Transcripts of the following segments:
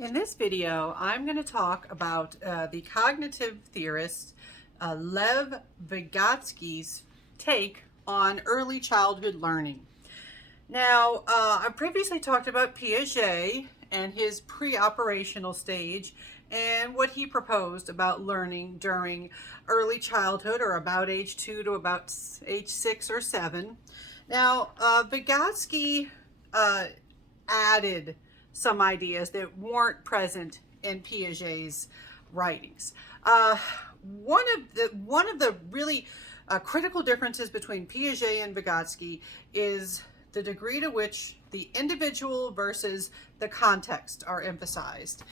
In this video, I'm going to talk about the cognitive theorist Lev Vygotsky's take on early childhood learning. Now, I previously talked about Piaget and his pre-operational stage and what he proposed about learning during early childhood, or about age 2 to about age 6 or 7. Now, Vygotsky added some ideas that weren't present in Piaget's writings. One of the really critical differences between Piaget and Vygotsky is the degree to which the individual versus the context are emphasized.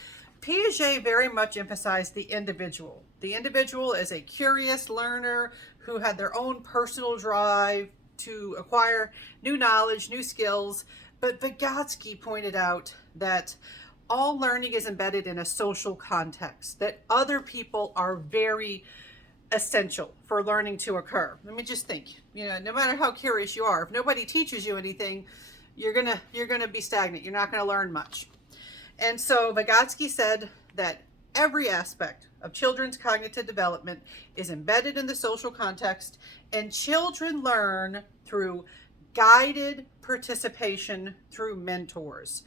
Piaget very much emphasized the individual. The individual as a curious learner who had their own personal drive to acquire new knowledge, new skills. But Vygotsky pointed out that all learning is embedded in a social context, that other people are very essential for learning to occur. Let me just think, no matter how curious you are, if nobody teaches you anything, you're gonna be stagnant. You're not gonna learn much. And so Vygotsky said that every aspect of children's cognitive development is embedded in the social context, and children learn through guided participation through mentors.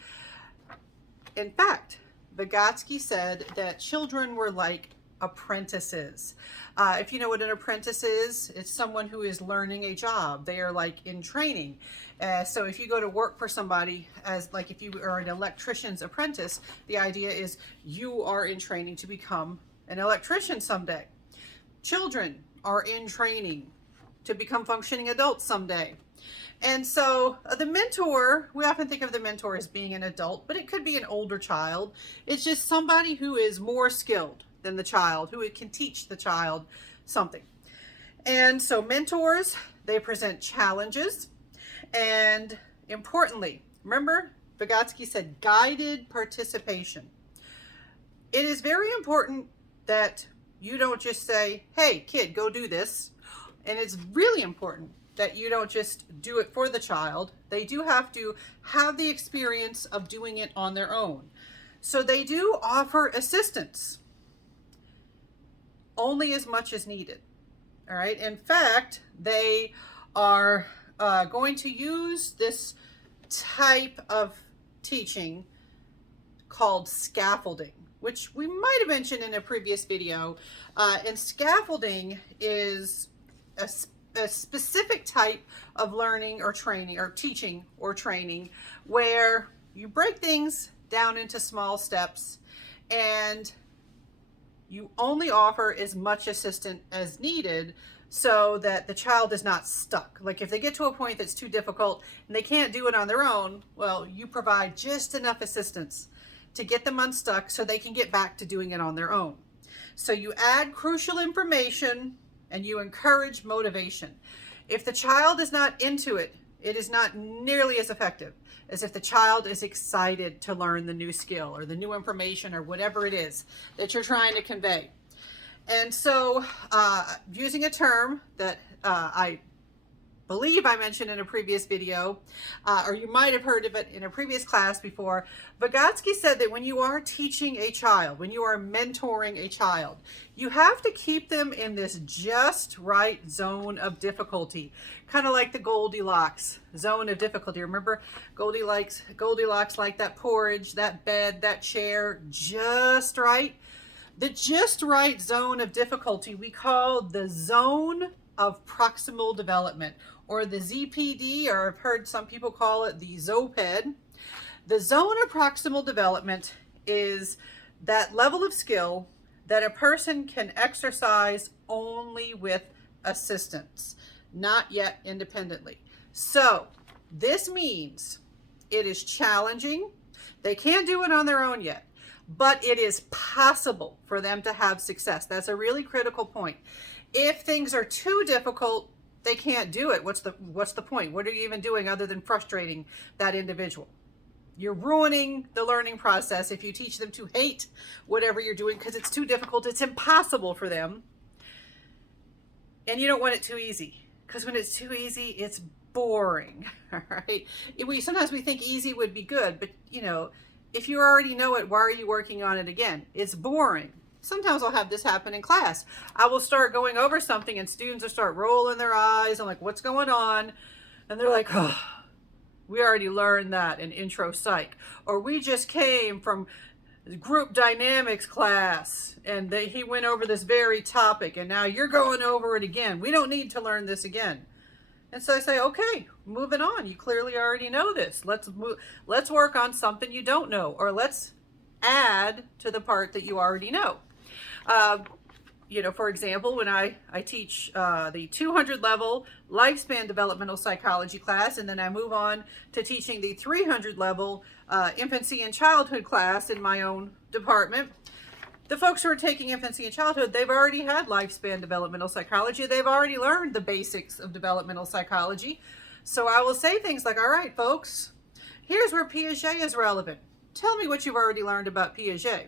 In fact, Vygotsky said that children were like apprentices. If you know what an apprentice is, it's someone who is learning a job. They are like in training. So if you go to work for somebody, as like if you are an electrician's apprentice, the idea is you are in training to become an electrician someday. Children are in training to become functioning adults someday. And so the mentor, we often think of the mentor as being an adult, but it could be an older child. It's just somebody who is more skilled than the child, who can teach the child something. And so mentors, they present challenges. And importantly, remember, Vygotsky said guided participation. It is very important that you don't just say, hey, kid, go do this. And it's really important that you don't just do it for the child. They do have to have the experience of doing it on their own. So they do offer assistance, only as much as needed. All right. In fact, they are going to use this type of teaching called scaffolding, which we might have mentioned in a previous video. And scaffolding is a specific type of learning or training or teaching or training where you break things down into small steps and you only offer as much assistance as needed so that the child is not stuck. Like if they get to a point that's too difficult and they can't do it on their own, well, you provide just enough assistance to get them unstuck so they can get back to doing it on their own. So you add crucial information and you encourage motivation. If the child is not into it, it is not nearly as effective as if the child is excited to learn the new skill or the new information or whatever it is that you're trying to convey. And so using a term that I believe I mentioned in a previous video, or you might have heard of it in a previous class before, Vygotsky said that when you are teaching a child, when you are mentoring a child, you have to keep them in this just right zone of difficulty, kind of like the Goldilocks zone of difficulty. Remember, Goldilocks like that porridge, that bed, that chair, just right. The just right zone of difficulty we call the zone of proximal development, or the ZPD, or I've heard some people call it the ZOPED. The zone of proximal development is that level of skill that a person can exercise only with assistance, not yet independently. So this means it is challenging. They can't do it on their own yet, but it is possible for them to have success. That's a really critical point. If things are too difficult, they can't do it. What's the point? What are you even doing other than frustrating that individual? You're ruining the learning process if you teach them to hate whatever you're doing because it's too difficult. It's impossible for them. And you don't want it too easy, because when it's too easy, it's boring. All right. Sometimes we think easy would be good, but If you already know it, why are you working on it again? It's boring. Sometimes I'll have this happen in class. I will start going over something and students will start rolling their eyes. I'm like, what's going on? And they're like, oh, we already learned that in intro psych. Or we just came from group dynamics class and he went over this very topic and now you're going over it again. We don't need to learn this again. And so I say, okay, moving on. You clearly already know this. Let's work on something you don't know, or let's add to the part that you already know. For example, when I teach the 200 level lifespan developmental psychology class, and then I move on to teaching the 300 level infancy and childhood class in my own department. The folks who are taking infancy and childhood, they've already had lifespan developmental psychology. They've already learned the basics of developmental psychology. So I will say things like, all right, folks, here's where Piaget is relevant. Tell me what you've already learned about Piaget.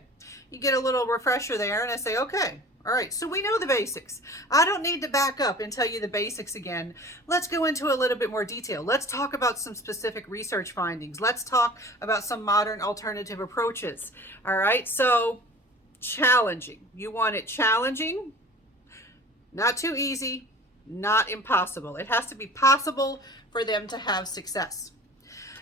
You get a little refresher there, and I say, okay, all right, so we know the basics. I don't need to back up and tell you the basics again. Let's go into a little bit more detail. Let's talk about some specific research findings. Let's talk about some modern alternative approaches. All right, so challenging. You want it challenging, not too easy, not impossible. It has to be possible for them to have success.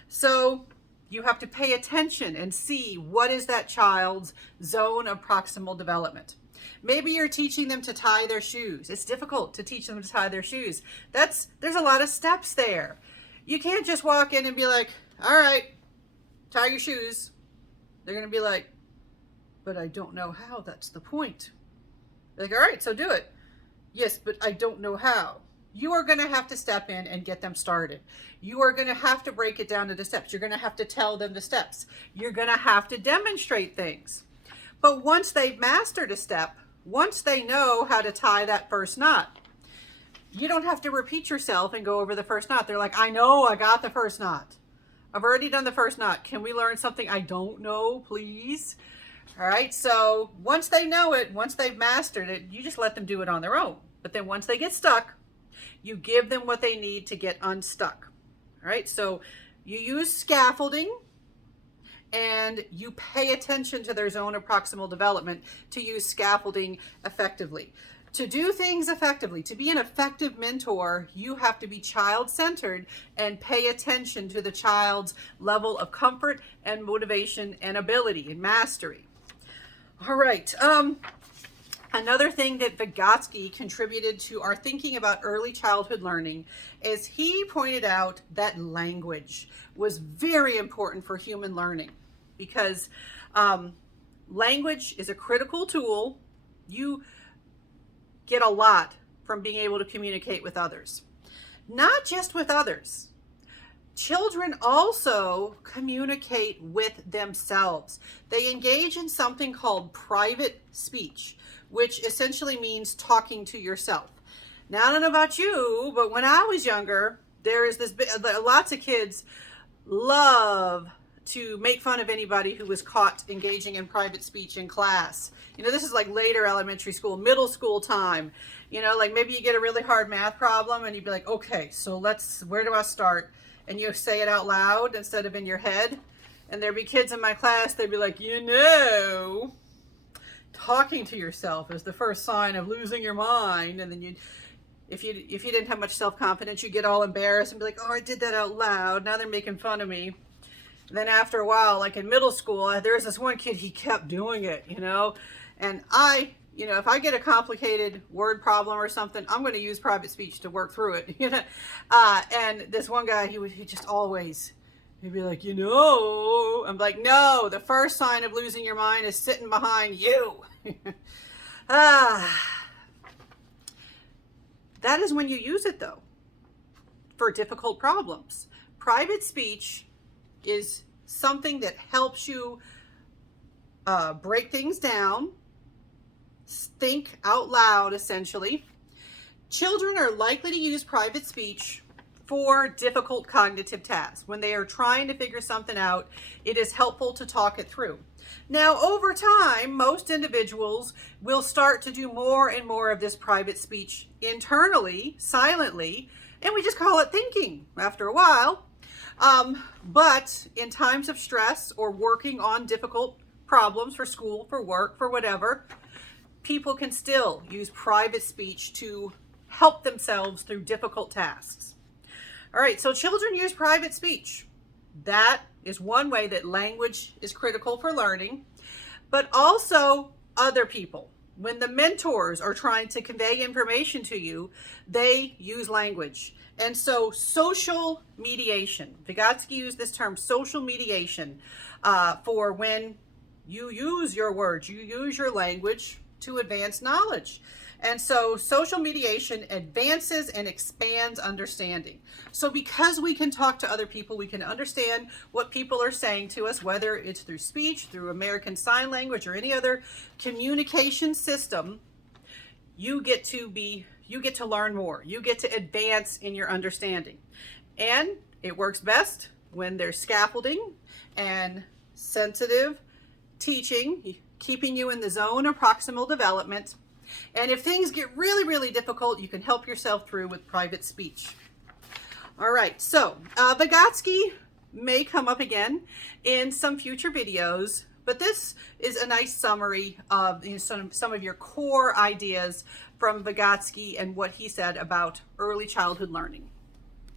So you have to pay attention and see what is that child's zone of proximal development. Maybe you're teaching them to tie their shoes. It's difficult to teach them to tie their shoes. There's a lot of steps there. You can't just walk in and be like, all right, tie your shoes. They're going to be like, but I don't know how. That's the point. Like, all right, so do it. Yes, but I don't know how. You are going to have to step in and get them started. You are going to have to break it down to the steps. You're going to have to tell them the steps. You're going to have to demonstrate things. But once they've mastered a step, once they know how to tie that first knot, you don't have to repeat yourself and go over the first knot. They're like, I know, I got the first knot. I've already done the first knot. Can we learn something I don't know, please? All right, so once they know it, once they've mastered it, you just let them do it on their own. But then once they get stuck, you give them what they need to get unstuck. All right, so you use scaffolding and you pay attention to their zone of proximal development to use scaffolding effectively. To do things effectively, to be an effective mentor, you have to be child-centered and pay attention to the child's level of comfort and motivation and ability and mastery. All right. Another thing that Vygotsky contributed to our thinking about early childhood learning is he pointed out that language was very important for human learning because language is a critical tool. You get a lot from being able to communicate with others. Not just with others. Children also communicate with themselves. They engage in something called private speech, which essentially means talking to yourself. Now, I don't know about you, but when I was younger, there is this, lots of kids love to make fun of anybody who was caught engaging in private speech in class. You know, this is like later elementary school, middle school time. You know, like maybe you get a really hard math problem and you'd be like, okay, so where do I start? And you say it out loud instead of in your head. And there'd be kids in my class, they'd be like, talking to yourself is the first sign of losing your mind. And then if you didn't have much self-confidence, you get all embarrassed and be like, oh, I did that out loud. Now they're making fun of me. And then after a while, like in middle school, there was this one kid, he kept doing it, and if I get a complicated word problem or something, I'm going to use private speech to work through it, and this one guy, he just always, he'd be like, I'm like, no, the first sign of losing your mind is sitting behind you. That is when you use it, though, for difficult problems. Private speech is something that helps you break things down, think out loud, essentially. Children are likely to use private speech for difficult cognitive tasks. When they are trying to figure something out, it is helpful to talk it through. Now, over time, most individuals will start to do more and more of this private speech internally, silently, and we just call it thinking after a while. But in times of stress or working on difficult problems for school, for work, for whatever, people can still use private speech to help themselves through difficult tasks. All right, so children use private speech. That is one way that language is critical for learning, but also other people. When the mentors are trying to convey information to you, they use language. And so social mediation, Vygotsky used this term, social mediation, for when you use your words, you use your language to advance knowledge. And so social mediation advances and expands understanding. So because we can talk to other people, we can understand what people are saying to us, whether it's through speech, through American Sign Language, or any other communication system, you get to learn more. You get to advance in your understanding. And it works best when there's scaffolding and sensitive teaching, keeping you in the zone of proximal development. And if things get really, really difficult, you can help yourself through with private speech. All right, so Vygotsky may come up again in some future videos, but this is a nice summary of some of your core ideas from Vygotsky and what he said about early childhood learning.